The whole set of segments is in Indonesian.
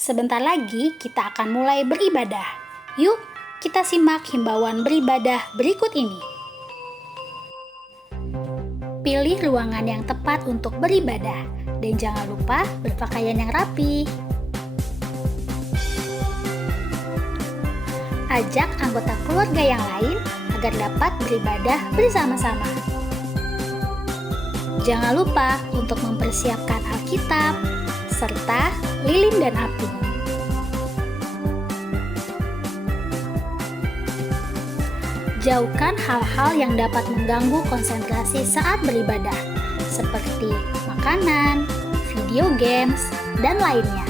Sebentar lagi kita akan mulai beribadah. Yuk, kita simak himbauan beribadah berikut ini. Pilih ruangan yang tepat untuk beribadah dan jangan lupa berpakaian yang rapi. Ajak anggota keluarga yang lain agar dapat beribadah bersama-sama. Jangan lupa untuk mempersiapkan Alkitab serta lilin dan api. Jauhkan hal-hal yang dapat mengganggu konsentrasi saat beribadah, seperti makanan, video games, dan lainnya.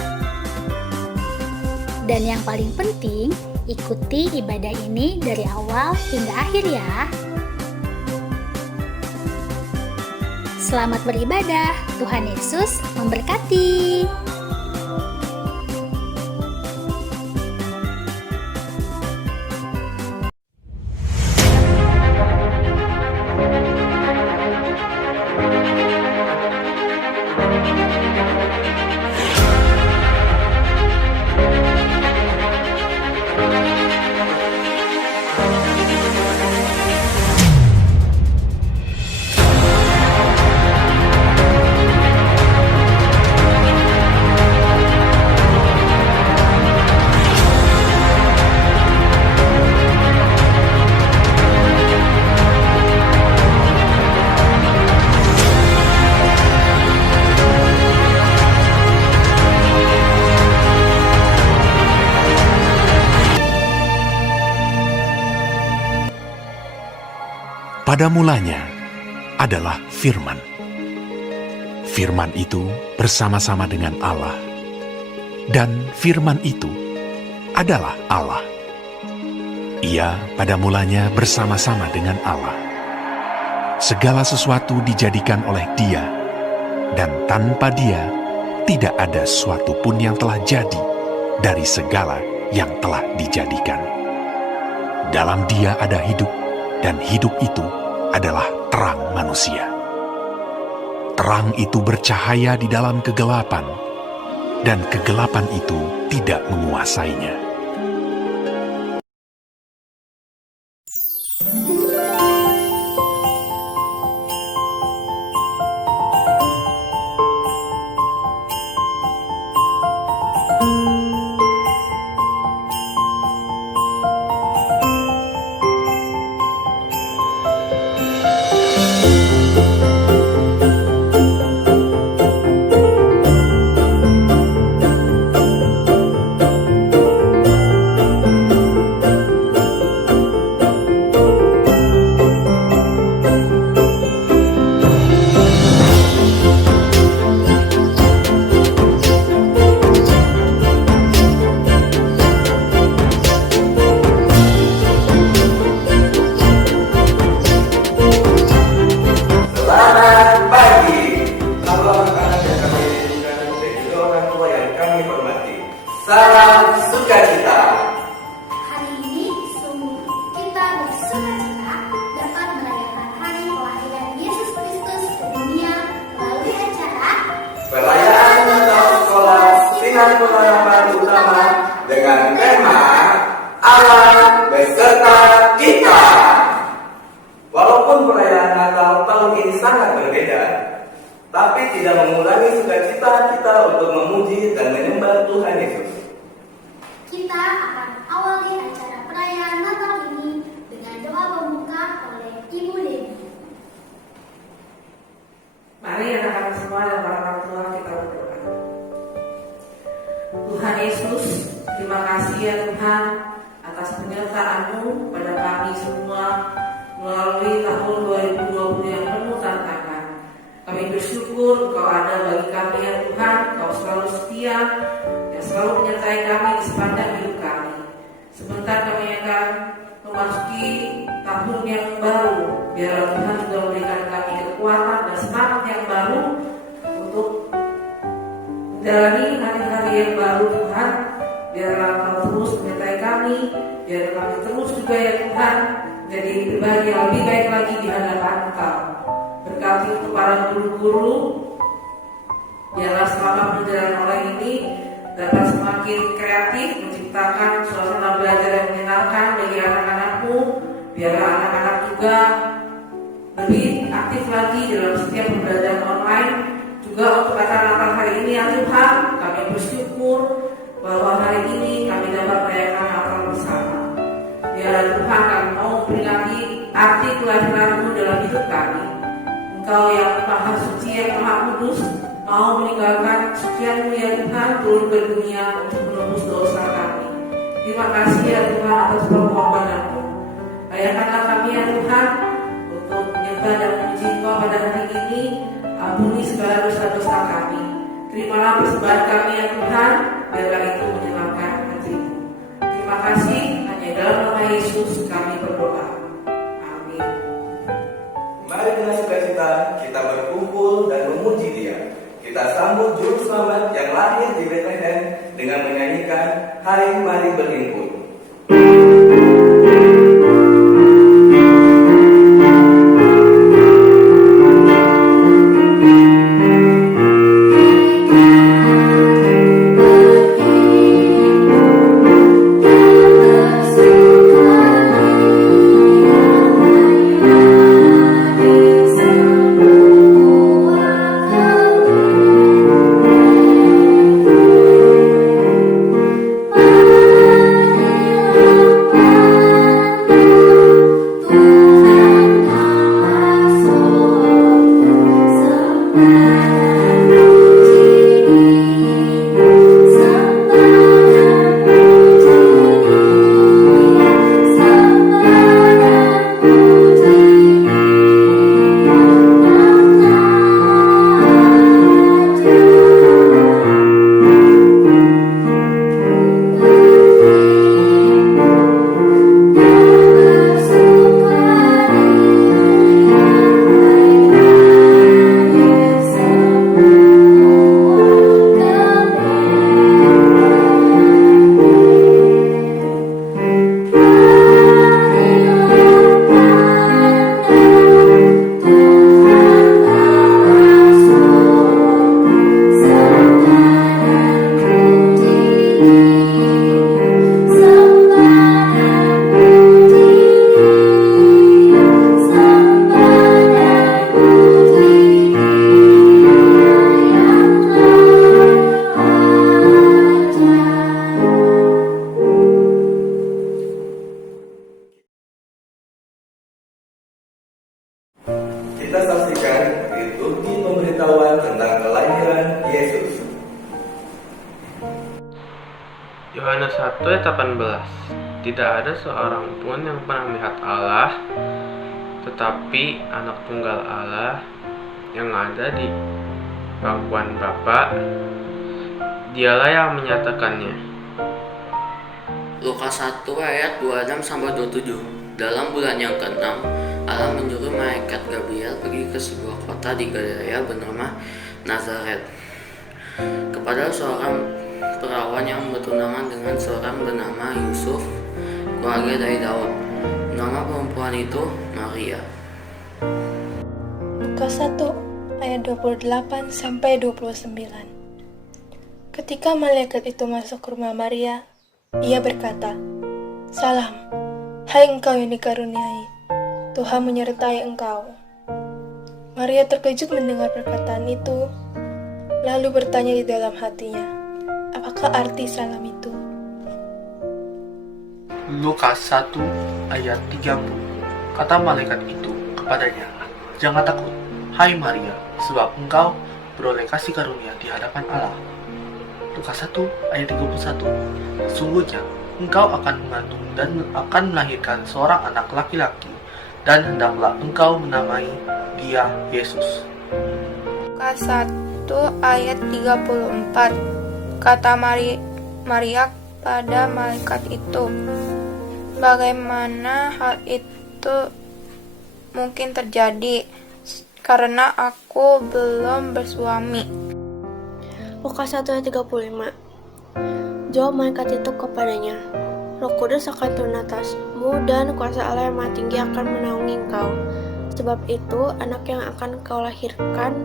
Dan yang paling penting, ikuti ibadah ini dari awal hingga akhir ya. Selamat beribadah, Tuhan Yesus memberkati. Pada mulanya adalah Firman. Firman itu bersama-sama dengan Allah, dan Firman itu adalah Allah. Ia pada mulanya bersama-sama dengan Allah. Segala sesuatu dijadikan oleh Dia, dan tanpa Dia tidak ada sesuatu pun yang telah jadi dari segala yang telah dijadikan. Dalam Dia ada hidup, dan hidup itu adalah terang manusia. Terang itu bercahaya di dalam kegelapan, dan kegelapan itu tidak menguasainya. Salam sukacita. Hari ini sungguh kita bersukacita dapat merayakan hari kelahiran Yesus Kristus ke dunia melalui acara Perayaan Natal Sekolah Sinar Pengharapan Utama dengan tema Allah beserta kita. Walaupun perayaan Natal tahun ini sangat berbeda, tapi tidak mengurangi sukacita kita untuk memuji dan menyembah Tuhan Yesus. Kita akan awali acara perayaan Natal ini dengan doa pembuka oleh Ibu Dewi. Mari anak-anak semua dan para orang tua kita berdoa. Tuhan Yesus, terima kasih ya Tuhan atas penyertaan-Mu pada kami semua melalui tahun 2020 yang penuh tantangan. Kami bersyukur Engkau ada bagi kami ya Tuhan, Engkau selalu setia yang selalu menyertai kami di sepanjang hidup kami. Sebentar kami akan memasuki tahun yang baru, biar Tuhan juga memberikan kami kekuatan dan semangat yang baru untuk menjalani hari-hari yang baru Tuhan. Biarlah Engkau terus menyertai kami, biar kami terus juga ya Tuhan jadi pribadi yang lebih baik lagi di hadapan Engkau. Berkati untuk para guru-guru, biarlah selama perjalanan online ini dapat semakin kreatif menciptakan suasana belajar yang menyenangkan bagi anak-anakmu, biar anak-anak juga lebih aktif lagi dalam setiap pembelajaran online. Juga untuk acara Natal hari ini ya Tuhan, kami bersyukur bahwa hari ini kami dapat merayakan Natal bersama. Biarlah Tuhan kami mau memperingati arti kelahiran-Mu dalam hidup kami. Engkau yang Maha Suci, yang Maha Kudus, mau meninggalkan sucian-Mu ya Tuhan turun ke dunia untuk menembus dosa kami. Terima kasih ya Tuhan atas pengorbanan-Mu. Layakanlah kami ya Tuhan untuk menyembah dan memuji Engkau pada hari ini. Ampuni segala dosa-dosa kami. Terimalah persembahan kami ya Tuhan, biarlah itu menyenangkan hati-Mu. Terima kasih, hanya dalam nama Yesus kami berdoa. Amin. Mari dengan sukacita kita berkumpul dan memuji Dia. Kita sambut Juru Selamat yang lahir di Bethlehem dengan menyanyikan Hai Mari Berhimpun. Kita saksikan liturgi pemberitahuan tentang kelahiran Yesus. Yohanes 1 ayat 18. Tidak ada seorang pun yang pernah melihat Allah, tetapi anak tunggal Allah yang ada di pangkuan Bapa, dialah yang menyatakannya. Lukas 1 ayat 26-27. Dalam bulan yang ke-6, Allah menyuruh malaikat Gabriel pergi ke sebuah kota di Galilea bernama Nazaret kepada seorang perawan yang bertunangan dengan seorang bernama Yusuf, keluarga dari Daud. Nama perempuan itu Maria. Lukas 1 ayat 28-29. Ketika malaikat itu masuk ke rumah Maria, ia berkata, "Salam, hai engkau yang dikaruniai, Tuhan menyertai engkau." Maria terkejut mendengar perkataan itu, lalu bertanya di dalam hatinya, apakah arti salam itu? Lukas 1 ayat 30. Kata malaikat itu kepadanya, "Jangan takut, hai Maria, sebab engkau beroleh kasih karunia di hadapan Allah." Lukas 1 ayat 31. Sesungguhnya engkau akan mengandung dan akan melahirkan seorang anak laki-laki, dan hendaklah engkau menamai dia Yesus. Lukas 1 ayat 34. Kata Maria pada malaikat itu, "Bagaimana hal itu mungkin terjadi, karena aku belum bersuami?" Lukas 1 ayat 35. Jawab malaikat itu kepadanya, "Roh Kudus akan turun atasmu, dan kuasa Allah yang Maha Tinggi akan menaungi engkau. Sebab itu, anak yang akan kau lahirkan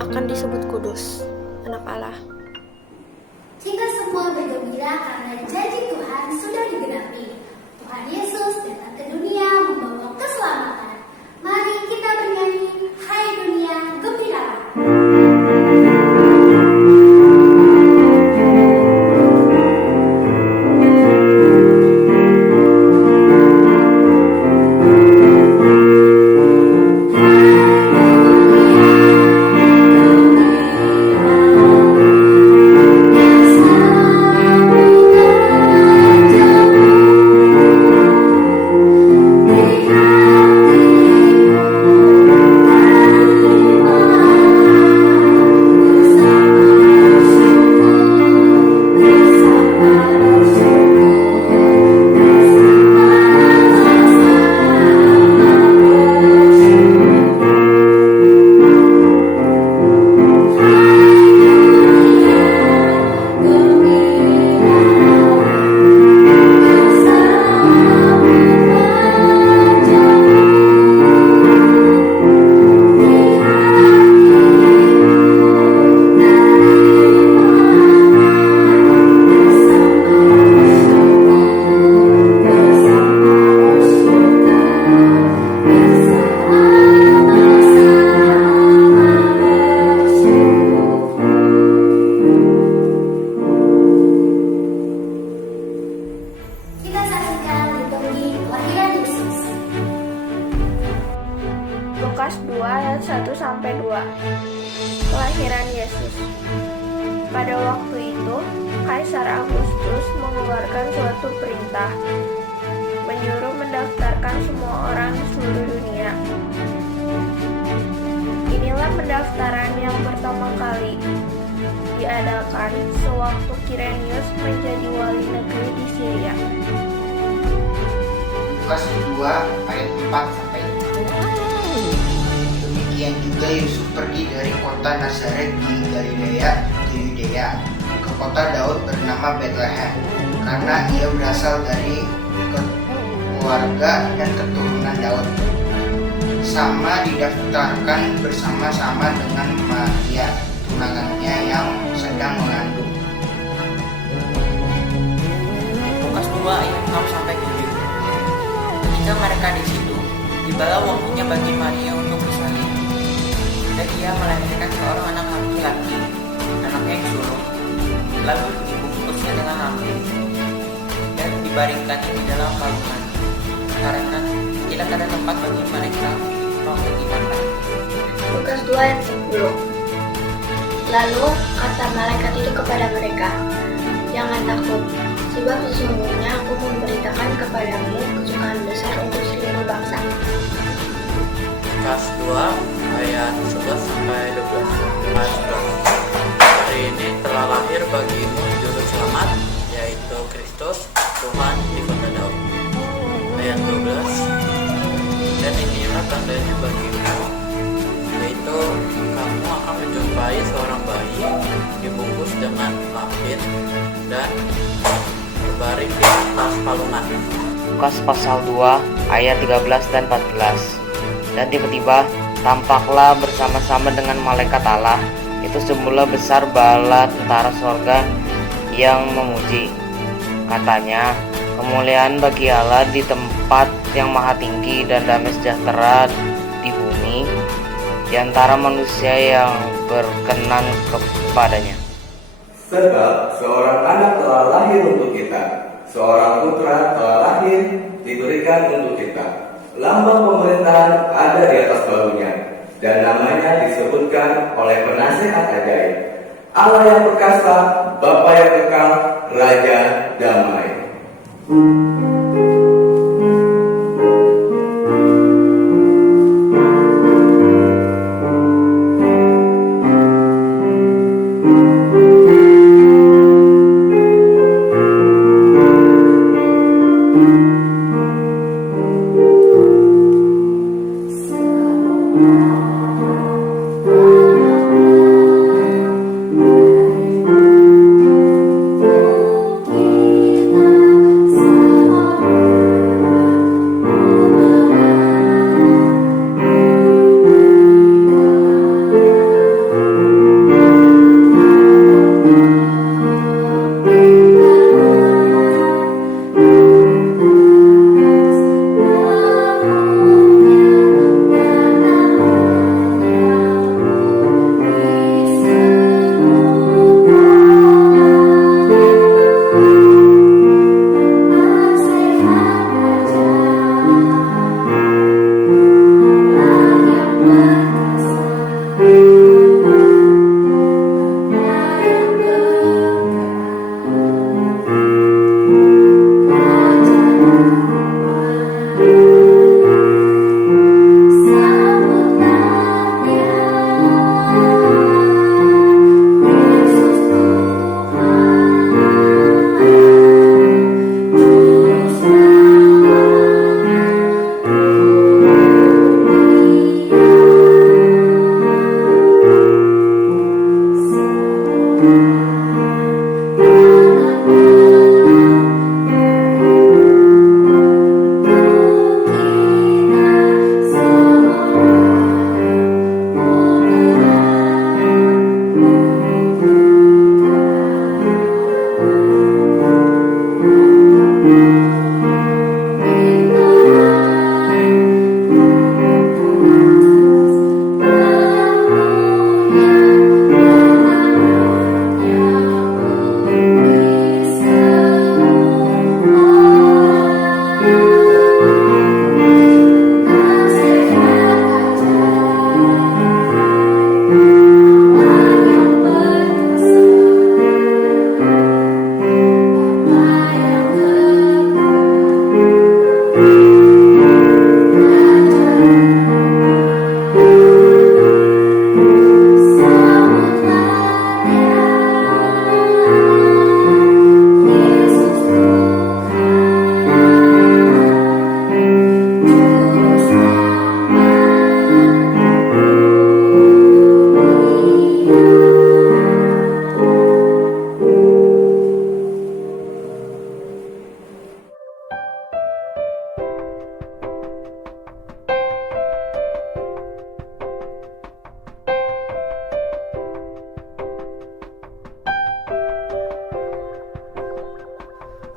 akan disebut kudus, anak Allah." Jika 1-2. Kelahiran Yesus. Pada waktu itu, Kaisar Agustus mengeluarkan suatu perintah, menyuruh mendaftarkan semua orang di seluruh dunia. Inilah pendaftaran yang pertama kali diadakan sewaktu Kirenius menjadi wali negeri di Syria. Lukas 2 ayat 4-5. Demikian juga Yusuf pergi dari kota Nazaret di Galilea ke Yudea, ke kota Daud bernama Bethlehem, karena ia berasal dari keluarga dan keturunan Daud. Sama didaftarkan bersama-sama dengan Maria, tunangannya yang sedang mengandung. Lukas 2 ayat 6-7. Ketika mereka di situ, tibalah waktunya bagi Maria untuk bersalin, dan ia melahirkan seorang anak laki-laki, anaknya yang sulung. Lalu dibungkusnya dengan rambut dan dibaringkannya di dalam palungan, karena tidak ada tempat bagi mereka untuk makan. Lukas 2 ayat 10. Lalu kata malaikat itu kepada mereka, "Jangan takut, sebab sesungguhnya aku memberitakan kepadamu kesukaan besar untuk seluruh bangsa." Lukas 2 ayat 11-12. Hari ini telah lahir bagimu juru selamat, yaitu Kristus Tuhan di kota Daud. Ayat 12. Dan inilah tandanya bagimu, yaitu kamu akan menjumpai seorang bayi dibungkus dengan lampin dan berbaring di atas palungan. Lukas pasal 2 ayat 13 dan 14. Dan tiba-tiba tampaklah bersama-sama dengan malaikat Allah itu sebuah besar bala tentara sorga yang memuji. Katanya, kemuliaan bagi Allah di tempat yang maha tinggi dan damai sejahtera di bumi di antara manusia yang berkenan kepadanya. Sebab seorang anak telah lahir untuk kita, seorang putra telah lahir diberikan untuk kita. Lambang pemerintahan ada di atas bahunya, dan namanya disebutkan oleh penasihat ajaib, Allah yang perkasa, Bapa yang kekal, Raja damai. Kita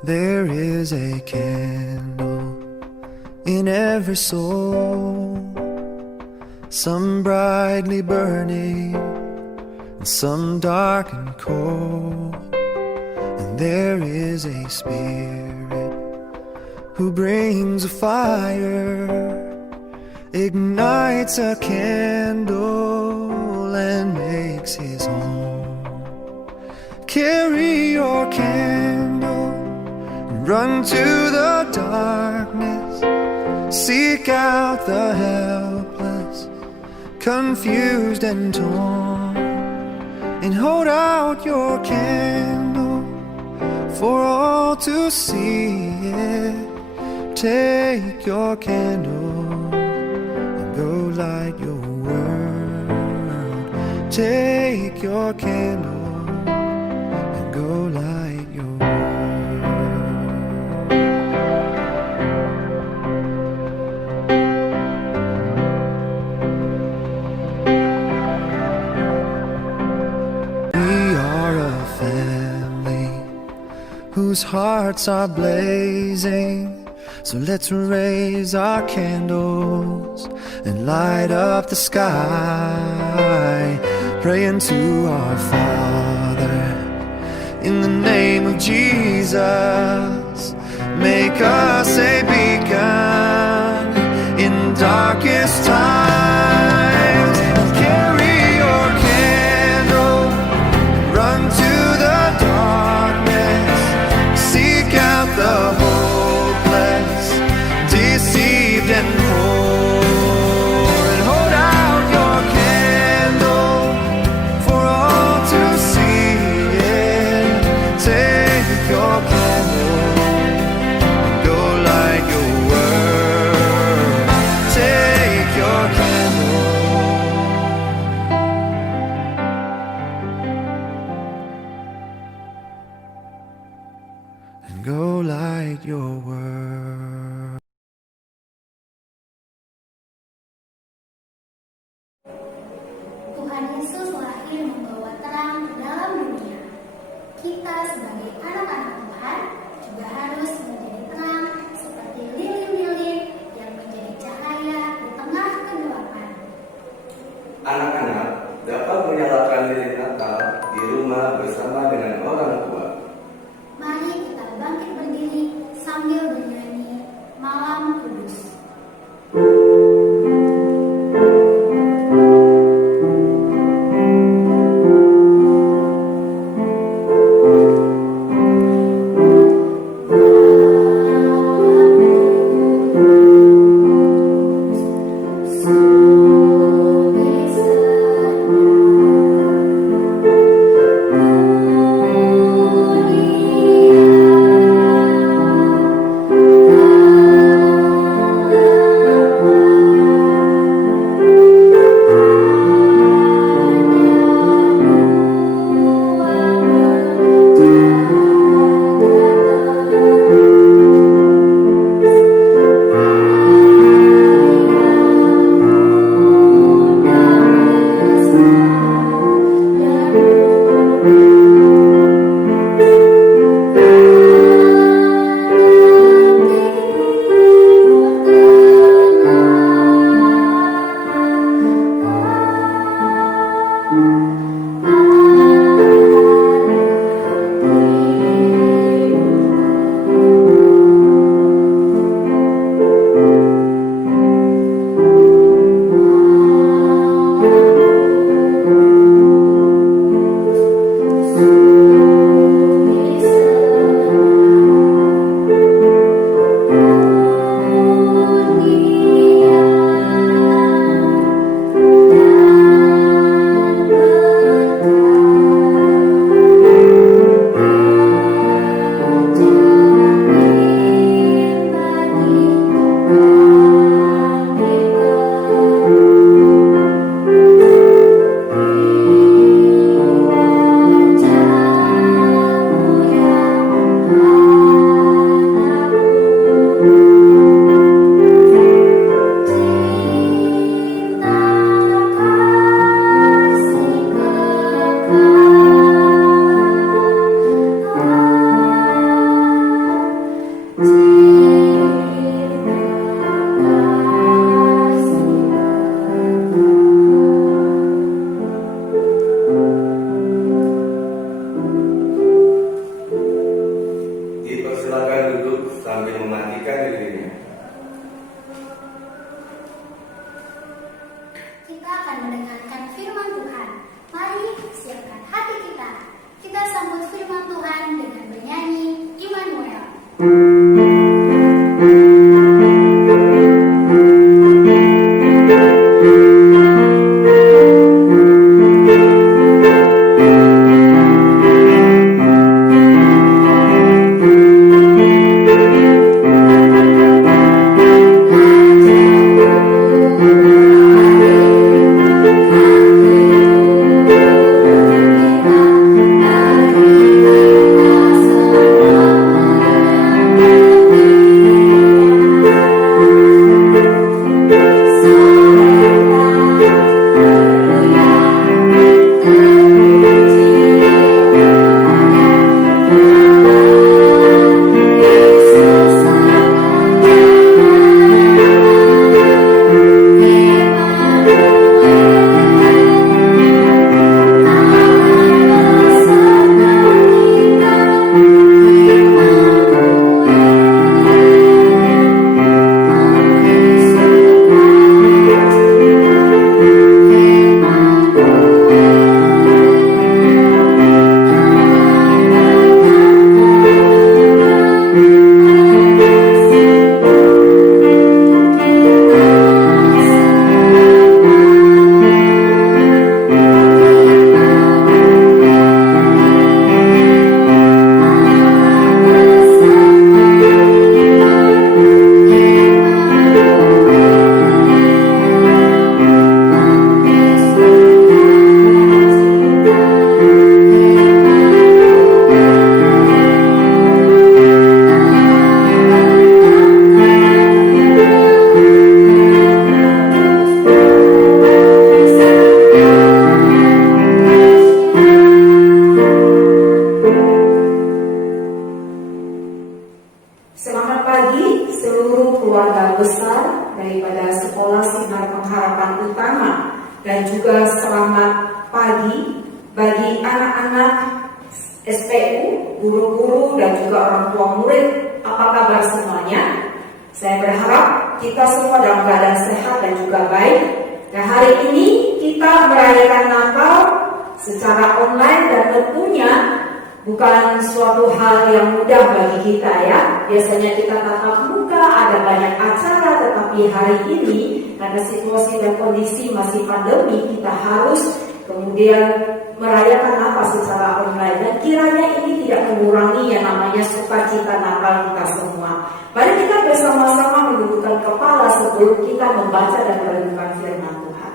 There is a candle in every soul, some brightly burning and some dark and cold. And there is a spirit who brings a fire, ignites a candle and makes his home. Carry your candle and run to the darkness. Seek out the helpless, confused and torn, and hold out your candle for all to see it. Take your candle and go light your world. Take your candle and go light your whose hearts are blazing. So let's raise our candles and light up the sky, praying to our Father in the name of Jesus. Make us a beacon in darkest times. Carry your candle, run to the darkness, seek out the hopeless, deceived and poor, and hold out your candle for all to see it. Take your candle, go light your world. Take your candle and go light your world. Tuhan Yesus lahir membawa terang ke dalam dunia. Kita sebagai anak-anak Tuhan juga harus menjadi terang seperti lilin-lilin yang menjadi cahaya di tengah kegelapan. Anak-anak dapat menyalakan lilin Natal di rumah bersama dengan orang tua. Mari kita bangkit berdiri sambil bernyanyi sambil mematikan dirinya. Kita akan mendengarkan firman Tuhan. Mari siapkan hati kita. Kita sambut firman Tuhan dengan bernyanyi Immanuel. SPU, guru-guru, dan juga orang tua murid. Apa kabar semuanya? Saya berharap kita semua dalam keadaan sehat dan juga baik. Nah, hari ini kita merayakan Natal secara online dan tentunya bukan suatu hal yang mudah bagi kita ya. Biasanya kita tatap muka, ada banyak acara, tetapi hari ini karena situasi dan kondisi masih pandemi, kita harus kemudian merayakan Natal secara online. Dan kiranya ini tidak mengurangi yang namanya sukacita Natal kita semua. Mari kita bersama-sama mendudukkan kepala sebelum kita membaca dan merenungkan firman Tuhan.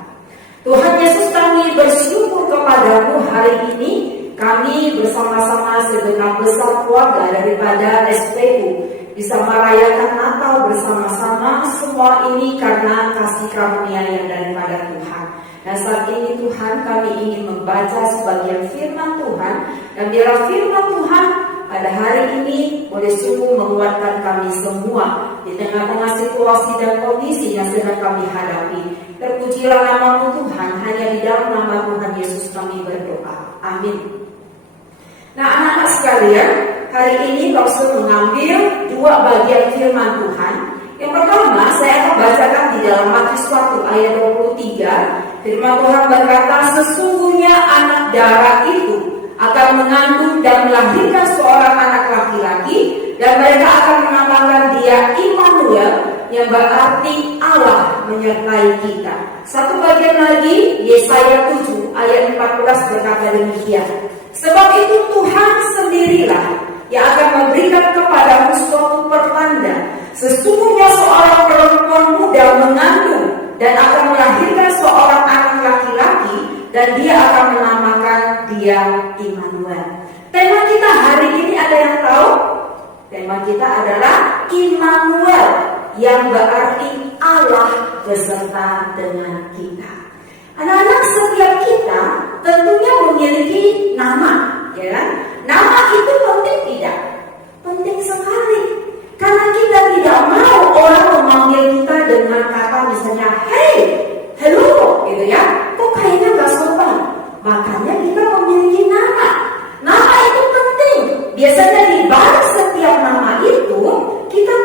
Tuhan Yesus, kami bersyukur kepadamu hari ini. Kami bersama-sama segenap besar keluarga daripada SPU bisa merayakan Natal bersama-sama. Semua ini karena kasih karunia yang daripada Tuhan. Dan saat ini Tuhan, kami ingin membaca sebagian firman Tuhan. Dan biarlah firman Tuhan pada hari ini boleh sungguh menguatkan kami semua di tengah-tengah situasi dan kondisi yang sedang kami hadapi. Terpujilah nama-Mu Tuhan, hanya di dalam nama Tuhan Yesus kami berdoa. Amin. Nah, anak-anak sekalian, hari ini Pastor mengambil dua bagian firman Tuhan. Yang pertama, saya akan bacakan di dalam Matius 1 ayat 23. Firman Tuhan berkata, sesungguhnya anak darah itu akan mengandung dan melahirkan seorang anak laki-laki, dan mereka akan menamakan dia Immanuel, yang berarti Allah menyertai kita. Satu bagian lagi, Yesaya 7 ayat 14 berkata demikian. Sebab itu Tuhan sendirilah yang akan memberikan kepadamu suatu pertanda. Sesungguhnya seorang perempuan muda mengandung dan akan melahirkan seorang anak laki-laki, dan dia akan menamakan dia Immanuel. Tema kita hari ini ada yang tahu? Tema kita adalah Immanuel, yang berarti Allah beserta dengan kita. Anak-anak, setiap kita tentunya memiliki nama, ya kan? Nama itu penting tidak? Penting sekali. Karena kita tidak mau orang memanggil kita dengan kata misalnya, hey, hello, gitu ya. Kok kayaknya gak sopan? Makanya kita memiliki nama. Nama itu penting. Biasanya di balik setiap nama itu, kita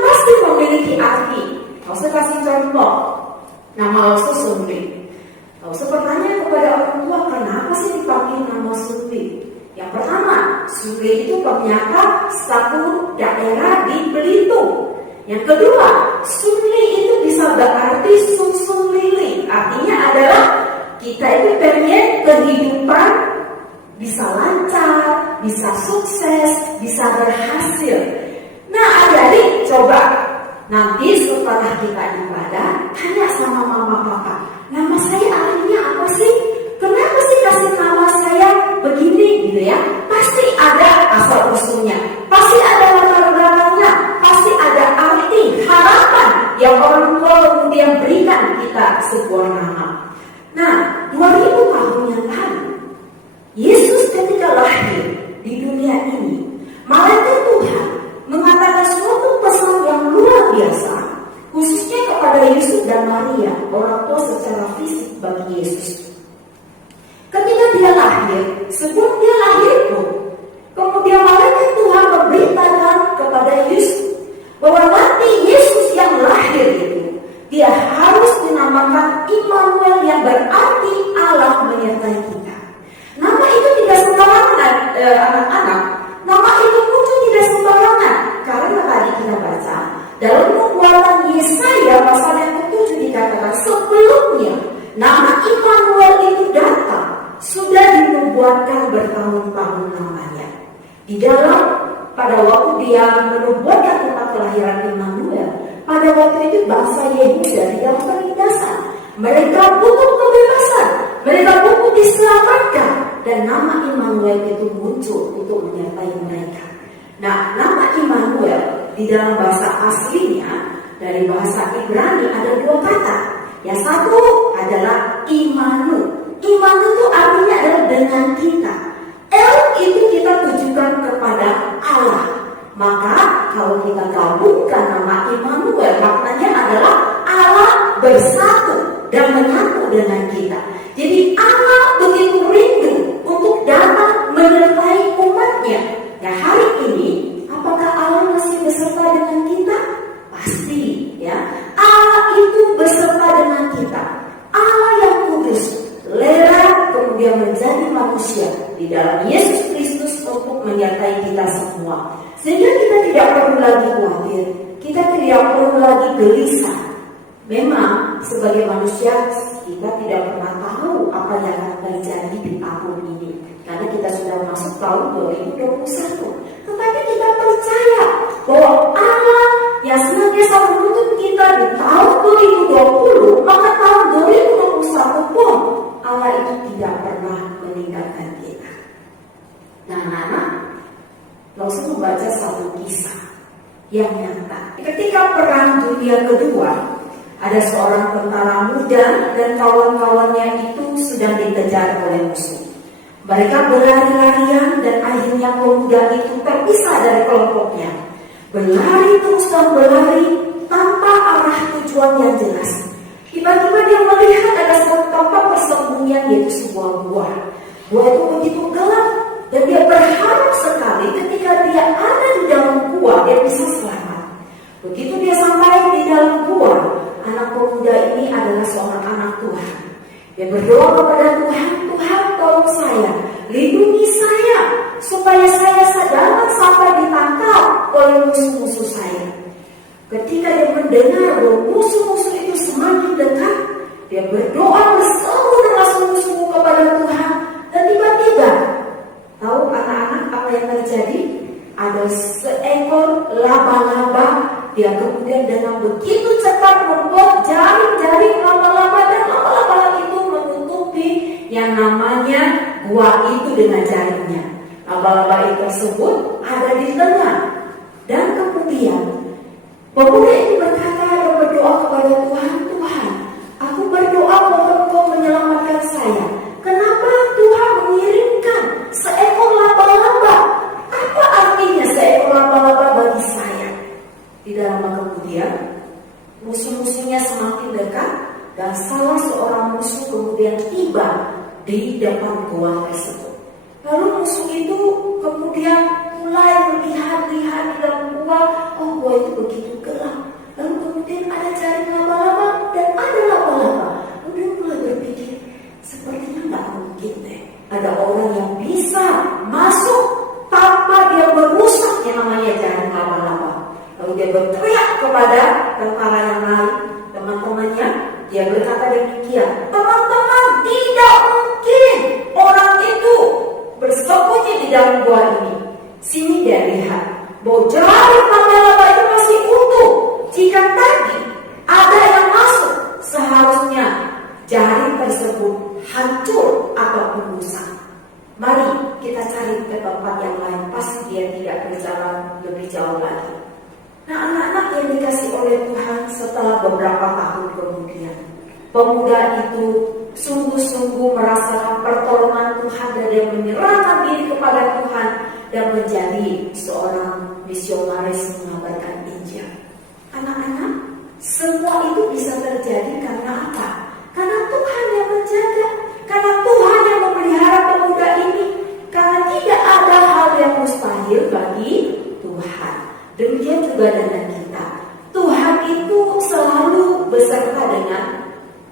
daerah di Belitung. Yang kedua, sunli itu bisa berarti susun lili. Artinya adalah kita itu pengen kehidupan bisa lancar, bisa sukses, bisa berhasil. Nah, adik-adik coba nanti setelah kita ibadah tanya sama mama papa, nama saya artinya apa sih? Kenapa sih kasih nama saya begini gitu ya? Pasti ada asal usulnya, pasti ada latar belakangnya, pasti ada arti, harapan yang orang tua kemudian berikan kita sebuah nama. Nah, 2000 tahun yang lalu, Yesus ketika lahir di dunia ini, malaikat Tuhan mengatakan suatu pesan yang luar biasa, khususnya kepada Yusuf dan Maria, orang tua secara fisik bagi Yesus. Ketika dia lahir, sebelum dia lahir pun, kemudian malaikat Tuhan memberitakan kepada Yusuf bahwa nanti Yesus yang lahir itu, dia harus dinamakan Immanuel, yang berarti Allah menyertai kita. Nama itu tidak sembarangan, anak-anak. Nama itu muncul tidak sembarangan, karena tadi kita baca dalam Nubuatan Yesaya pasal yang ke-7 dikatakan sebelumnya nama Immanuel itu datang, sudah dinubuatkan bertahun-tahun namanya. Di dalam pada waktu dia menubuatkan tentang kelahiran Immanuel, pada waktu itu bangsa Yehuda di dalam penindasan, mereka butuh kebebasan, mereka butuh diselamatkan, dan nama Immanuel itu muncul untuk menyertai mereka. Nah, nama Immanuel di dalam bahasa aslinya dari bahasa Ibrani ada dua kata. Yang satu adalah Imanu. Imanu itu artinya adalah dengan kita. El itu kita tujukan kepada Allah. Maka kalau kita gabungkan nama Immanuel, maknanya adalah Allah bersatu dan menyatu dengan kita. Jadi Allah begitu rindu untuk datang menyertai umatnya. Nah, hari ini apakah Allah masih beserta dengan kita? Pasti, ya. Allah itu beserta dengan kita. Allah yang kudus, rela kemudian menjadi manusia di dalam Yesus Kristus untuk menyertai kita semua. Sehingga kita tidak perlu lagi khawatir, kita tidak perlu lagi gelisah. Memang sebagai manusia kita tidak pernah tahu apa yang akan terjadi di tahun ini, karena kita sudah masuk tahun 2021. Tetapi kita percaya bahwa Allah yang senantiasa menuntun kita di tahun 2020, maka tahun 2021 pun Allah itu tidak pernah meninggalkan kita. Nah, anak-anak, langsung membaca satu kisah yang nyata. Ketika Perang Dunia Kedua, ada seorang tentara muda dan kawan-kawannya itu sedang dikejar oleh musuh. Mereka berlari-larian dan akhirnya pemuda itu terpisah dari kelompoknya. Berlari terus dan berlari tanpa arah tujuan yang jelas. Tiba-tiba dia melihat ada satu tempat persembunyian, yaitu sebuah gua. Gua itu begitu gelap dan dia berharap sekali ketika dia ada di dalam gua dia bisa selamat. Begitu dia sampai di dalam gua, anak pemuda ini adalah seorang anak Tuhan. Dia berdoa kepada Tuhan, Tuhan tolong saya, lindungi saya, supaya saya dapat sampai ditangkap oleh musuh-musuh saya. Ketika dia mendengar bahwa musuh-musuh itu semakin dekat, dia berdoa berseru dengan sungguh-sungguh kepada Tuhan. Dan tiba-tiba, tahu anak-anak apa yang terjadi? Ada seekor laba-laba. Dia kemudian dengan begitu cepat membuat jaring-jaring laba-laba, dan laba-laba itu menutupi yang namanya gua itu dengan jaringnya. Laba-laba itu tersebut ada di tengah. Dan kemudian pemuda itu berkata dan berdoa kepada Tuhan, Tuhan, aku berdoa mohon Engkau menyelamatkan saya. Kenapa Tuhan mengirimkan seekor laba-laba? Apa artinya seekor laba-laba bagi saya? Tidak lama kemudian, musuh-musuhnya semakin dekat dan salah seorang musuh kemudian tiba di depan gua tersebut. Lalu musuh itu kemudian mulai melihat-lihat di dalam gua. Oh, gua itu begitu gelap. Lalu kemudian ada jaring laba-laba dan ada laba-laba. Lalu dia mulai berpikir, sepertinya nggak mungkin deh ada orang yang bisa masuk tanpa dia merusak yang namanya jaring laba-laba. dia berteriak kepada tentara yang lain, teman-temannya. Dia berkata demikian, teman-teman, tidak mungkin orang itu bersembunyi di dalam gua ini. Sini dia lihat bahwa jari laba-laba itu masih utuh. Jika tadi ada yang masuk, seharusnya jari tersebut hancur ataupun rusak. Mari kita cari ke tempat yang lain, pasti dia tidak berjalan lebih jauh lagi. Nah, anak-anak yang dikasih oleh Tuhan, setelah beberapa tahun kemudian, pemuda itu sungguh-sungguh merasakan pertolongan Tuhan dan dia menyerahkan diri kepada Tuhan dan menjadi seorang misionaris mengabarkan Injil. Anak-anak, semua itu bisa terjadi karena apa? Karena Tuhan yang menjaga, karena Tuhan yang memelihara pemuda ini. Karena tidak ada hal yang mustahil bagi Tuhan. Demikian juga dengan kita. Tuhan itu selalu beserta dengan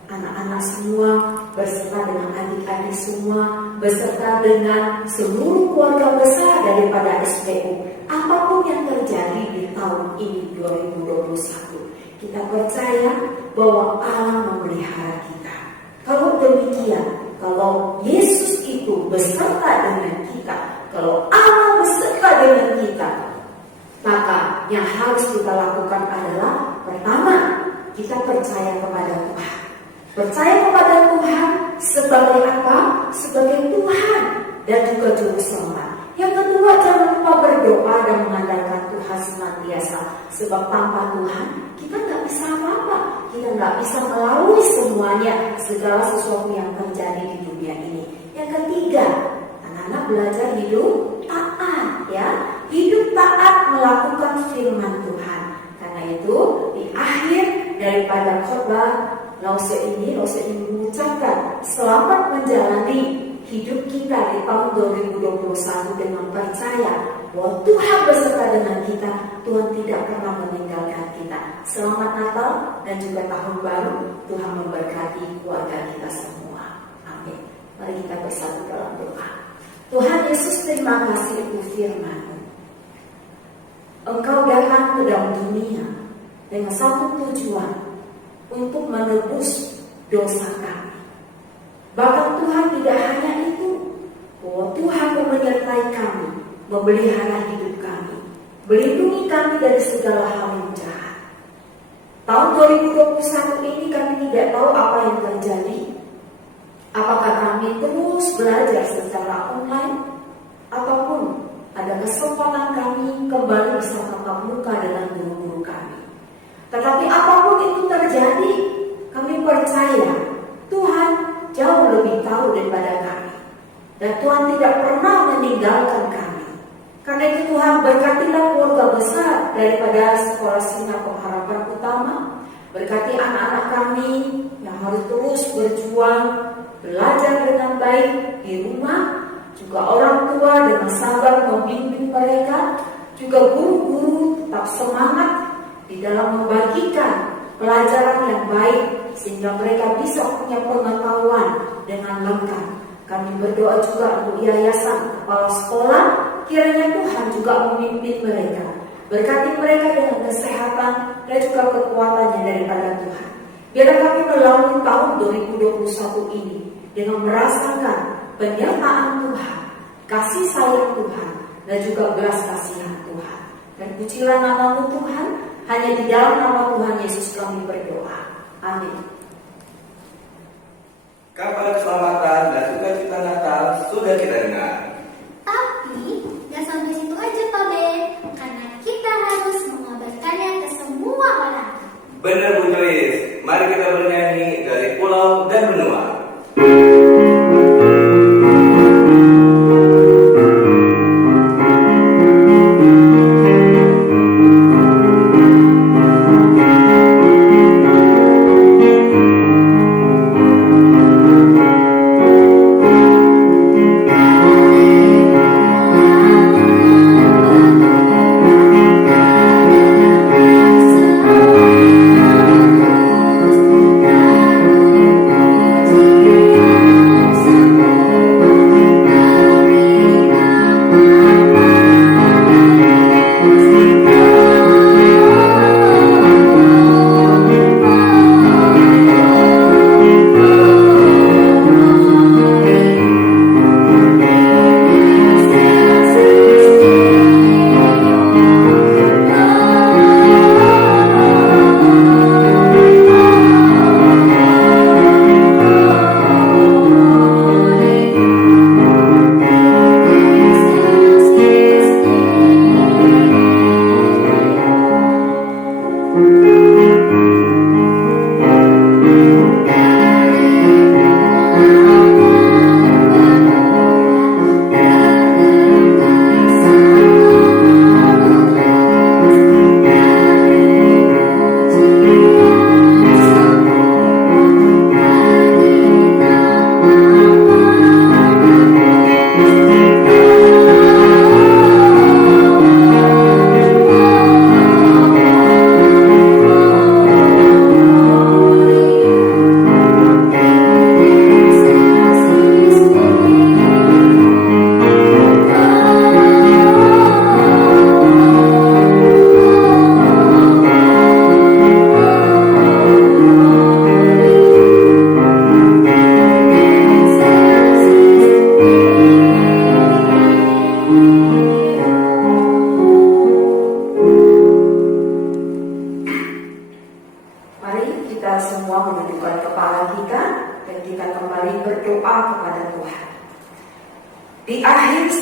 anak-anak semua, beserta dengan adik-adik semua, beserta dengan seluruh keluarga besar daripada SPU. Apapun yang terjadi di tahun ini 2021, kita percaya bahwa Allah memelihara kita. Kalau demikian, kalau Yesus itu beserta dengan kita, kalau Allah beserta dengan kita, maka yang harus kita lakukan adalah pertama, kita percaya kepada Tuhan. Percaya kepada Tuhan sebagai apa? Sebagai Tuhan dan juga Juru Selamat. Yang kedua, jangan lupa berdoa dan mengandalkan Tuhan senantiasa. Sebab tanpa Tuhan, kita nggak bisa apa-apa. Kita nggak bisa melalui semuanya, segala sesuatu yang terjadi di dunia ini. Yang ketiga, anak-anak belajar hidup taat, ya. Hidup taat melakukan firman Tuhan. Karena itu, di akhir daripada khotbah Lause ini mengucapkan selamat menjalani hidup kita di tahun 2021 dengan percaya bahwa Tuhan beserta dengan kita. Tuhan tidak pernah meninggalkan kita. Selamat Natal dan juga tahun baru. Tuhan memberkati keluarga kita semua. Amin. Mari kita bersatu dalam doa. Tuhan Yesus, terima kasih untuk firman-Mu. Engkau datang ke dalam dunia dengan satu tujuan, untuk menebus dosa kami. Bahkan Tuhan tidak hanya itu, bahwa Tuhan menyertai kami, memelihara hidup kami, melindungi kami dari segala hal yang jahat. Tahun 2021 ini kami tidak tahu apa yang terjadi. Apakah kami terus belajar secara online, ataupun ada kesempatan kami kembali bisa tatap muka dengan guru-guru kami. Tetapi apapun itu terjadi, kami percaya Tuhan jauh lebih tahu daripada kami. Dan Tuhan tidak pernah meninggalkan kami. Karena itu Tuhan berkatilah keluarga besar daripada Sekolah Sinar Pengharapan Utama. Berkati anak-anak kami yang harus terus berjuang, belajar dengan baik di rumah. Juga orang tua dengan sabar membimbing mereka. Juga guru-guru tetap semangat di dalam membagikan pelajaran yang baik sehingga mereka bisa punya pengetahuan dengan lengkap. Kami berdoa juga untuk yayasan kepala sekolah, kiranya Tuhan juga memimpin mereka. Berkati mereka dengan kesehatan dan juga kekuatannya daripada Tuhan. Biarlah kami melalui tahun 2021 ini dengan merasakan penyertaan Tuhan, kasih sayang Tuhan, dan juga belas kasihan Tuhan. Dan pujilah nama-Mu Tuhan. Hanya di dalam nama Tuhan Yesus kami berdoa. Amin. Kabar keselamatan dan sukacita Natal sudah kita dengar. Tapi, gak sampai situ aja Pak Ben. Karena kita harus mengabarkannya ke semua orang. Benar Bu Joyce. Mari kita bernyanyi dari pulau dan benua. Yesus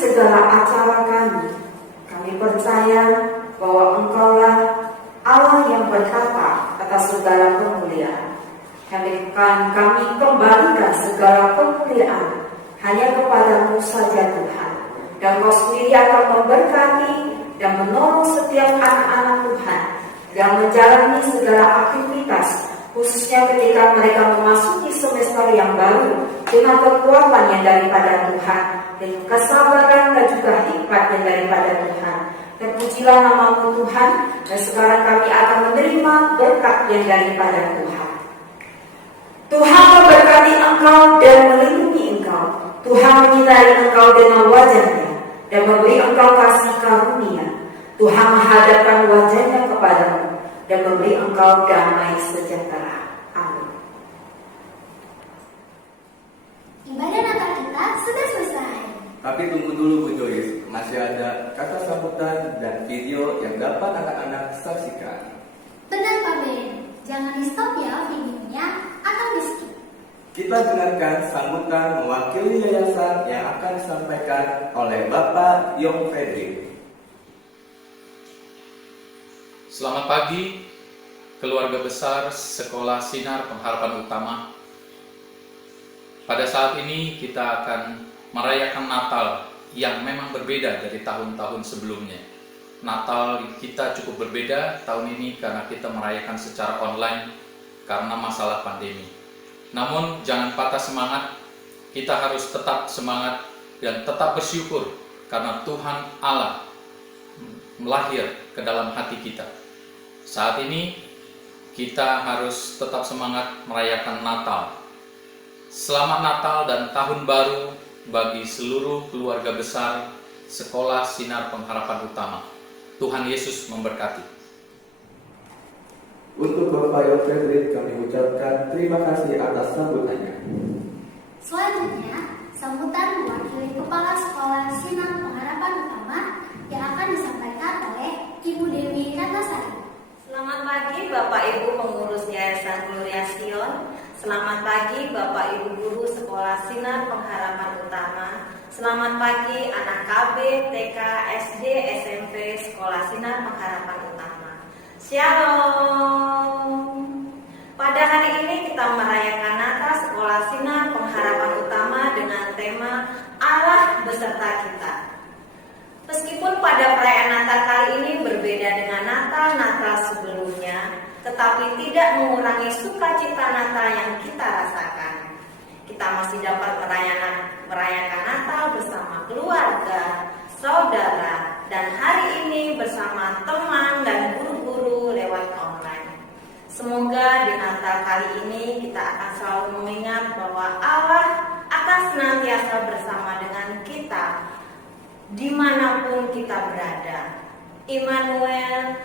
segala acara kami. Kami percaya bahwa Engkaulah Allah yang berkata atas segala kemuliaan. Kami kembalikan segala kemuliaan hanya kepada-Mu saja Tuhan. Dan Kau sendiri akan memberkati dan menolong setiap anak-anak Tuhan yang menjalani segala aktivitas, khususnya ketika mereka memasuki semester yang baru dengan kekuatan yang daripada Tuhan, dengan kesabaran dan juga hikmat yang daripada Tuhan. Terpujilah nama-Mu Tuhan, dan sekarang kami akan menerima berkat yang daripada Tuhan. Tuhan memberkati engkau dan melindungi engkau. Tuhan menyinari engkau dengan wajah-Nya dan memberi engkau kasih karunia. Tuhan menghadapkan wajah-Nya kepadamu dan memberi engkau damai sejahtera. Amin. Ibadah Natal kita sudah selesai. Tapi tunggu dulu Bu Joyce, masih ada kata sambutan dan video yang dapat anak-anak saksikan. Benar Pak Ben, jangan di stop ya videonya atau di skip. Kita dengarkan sambutan mewakili yayasan yang akan disampaikan oleh Bapak Yong Fredrik. Selamat pagi, keluarga besar Sekolah Sinar Pengharapan Utama. Pada saat ini kita akan merayakan Natal yang memang berbeda dari tahun-tahun sebelumnya. Natal kita cukup berbeda tahun ini karena kita merayakan secara online karena masalah pandemi. Namun jangan patah semangat, kita harus tetap semangat dan tetap bersyukur karena Tuhan Allah melahir ke dalam hati kita. Saat ini kita harus tetap semangat merayakan Natal. Selamat Natal dan Tahun Baru bagi seluruh keluarga besar Sekolah Sinar Pengharapan Utama. Tuhan Yesus memberkati. Untuk Bapak Yong Fredrik kami ucapkan terima kasih atas sambutannya. Selanjutnya, sambutan mewakili Kepala Sekolah Sinar Pengharapan Utama yang akan disampaikan oleh Ibu Dewi Ratnasari. Selamat pagi Bapak Ibu pengurus Yayasan Gloria Sion. Selamat pagi Bapak Ibu guru Sekolah Sinar Pengharapan Utama. Selamat pagi anak KB, TK, SD, SMP Sekolah Sinar Pengharapan Utama. Shalom. Pada hari ini kita merayakan Natal Sekolah Sinar Pengharapan Utama dengan tema Allah beserta kita. Meskipun pada perayaan Natal kali ini berbeda dengan Natal sebelumnya, tetapi tidak mengurangi sukacita Natal yang kita rasakan. Kita masih dapat merayakan Natal bersama keluarga, saudara, dan hari ini bersama teman dan guru-guru lewat online. Semoga di Natal kali ini kita akan selalu mengingat bahwa Allah akan senantiasa bersama dengan kita dimanapun kita berada. Immanuel,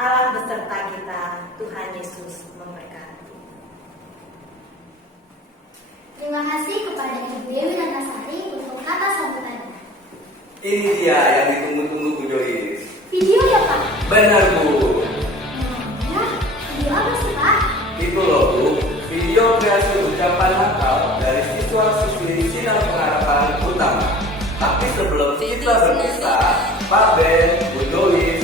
Allah beserta kita. Tuhan Yesus memberkati. Terima kasih kepada Ibu Dewi Ratnasari untuk kata sambutannya. Ini dia yang ditunggu-tunggu Bu Joyce. Video ya Pak? Benar Bu. Ya, video apa sih Pak? Itu loh Bu, video kreasi ucapan Natal dari siswa-siswi Sinar Pengharapan Utama. Tapi sebelum kita berpisah, Pak Ben, Bu Joyce,